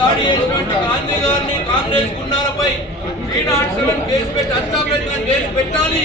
దాడి చేసినటువంటి గాంధీ గారిని కాంగ్రెస్ గుండాలపై 307 కేసు పెట్టి హత్యా ప్రయత్నం కేసు పెట్టాలి.